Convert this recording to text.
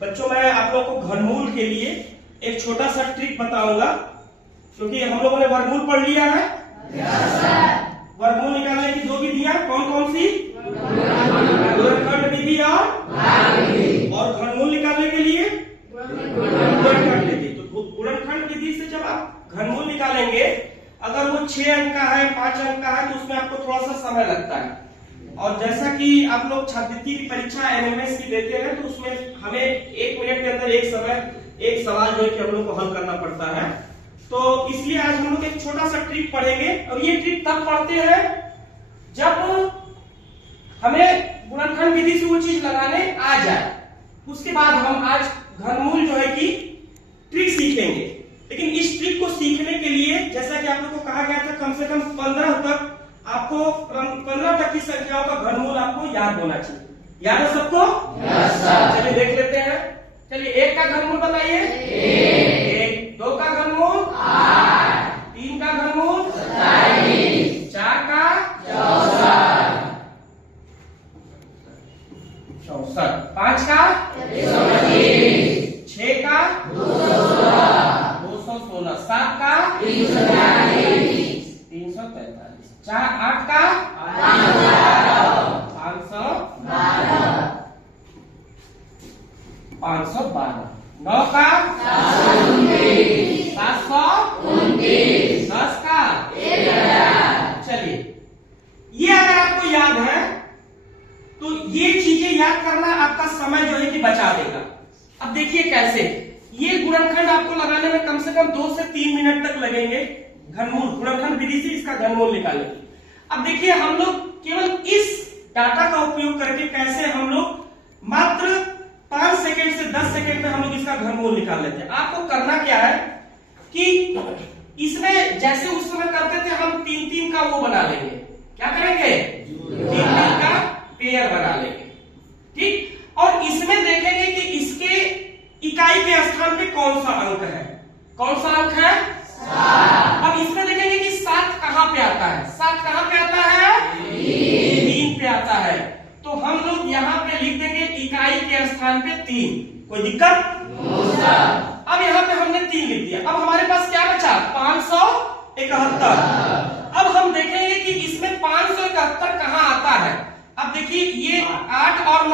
बच्चों मैं आप लोगों को घनमूल के लिए एक छोटा सा ट्रिक बताऊंगा, क्योंकि हम लोगों ने वर्गमूल पढ़ लिया है। वर्गमूल निकालने की दो विधियां कौन कौन सी? गुणनखंड विधि और घनमूल निकालने के लिए गुणनखंड विधि। तो गुणनखंड विधि से जब आप घनमूल निकालेंगे, अगर वो 6 अंक का है, 5 अंक का है, तो उसमें आपको थोड़ा सा समय लगता है। और जैसा कि आप लोग छात्रवृत्ति की परीक्षा एमएमएस की देते हैं, तो उसमें हमें 1 मिनट के अंदर एक सवाल जो है कि हम लोग को हल करना पड़ता है। तो इसलिए आज हम लोग एक छोटा सा ट्रिक पढ़ेंगे, और ये ट्रिक तब पढ़ते हैं जब हमें गुणनखंड विधि से वो चीज लगाने आ जाए। उसके बाद हम आज घनमूल जो है कि ट्रिक सीखेंगे। लेकिन इस ट्रिक को सीखने के लिए, जैसा कि आप लोग को कहा गया था, कम से कम 15 तक आपको 15 तक की संख्याओं का घनमूल आपको याद होना चाहिए। याद है सबको? Yes sir. चलिए देख लेते हैं। चलिए 1 का घनमूल बताइए। 1। 2 का घनमूल 8। 3 का घनमूल 27। 4 का 64। 5 का 6 का 216। 7 का 343। 8 का 512। 9 का 729। 10 का 1000। चलिए, ये अगर आपको याद है तो ये चीजें याद करना आपका समय जो है कि बचा देगा। अब देखिए कैसे। ये गुणनखंड आपको लगाने में कम से कम 2 से 3 मिनट तक लगेंगे। घनमूल गुणनखंड विधि से इसका घनमूल निकालें। अब देखिए, हम लोग केवल इस डाटा का उपयोग करके कैसे हम लोग मात्र 5 सेकंड से 10 सेकंड में हम लोग इसका घनमूल निकाल लेते हैं। आपको करना क्या है कि इसमें जैसे उस समय करते थे, हम 3-3 का वो बना लेंगे। क्या करेंगे? 3-3 का पेयर बना लेंगे। ठीक। और इसमें देखेंगे कि इसके इकाई के स्थान पे कौन सा अंक है। कौन सा अंक है? 7। अब इसमें देखेंगे कि 7 कहां पे आता है। 7 कहां पे आता है? 3 पे आता है। तो हम लोग यहाँ पे लिख देंगे इकाई के स्थान पे 3। कोई दिक्कत? अब यहाँ पे हमने 3 लिख दिया। अब हमारे पास क्या बचा? 571। अब हम देखेंगे कि इसमें 571 कहां आता है। अब देखिए, ये 8 और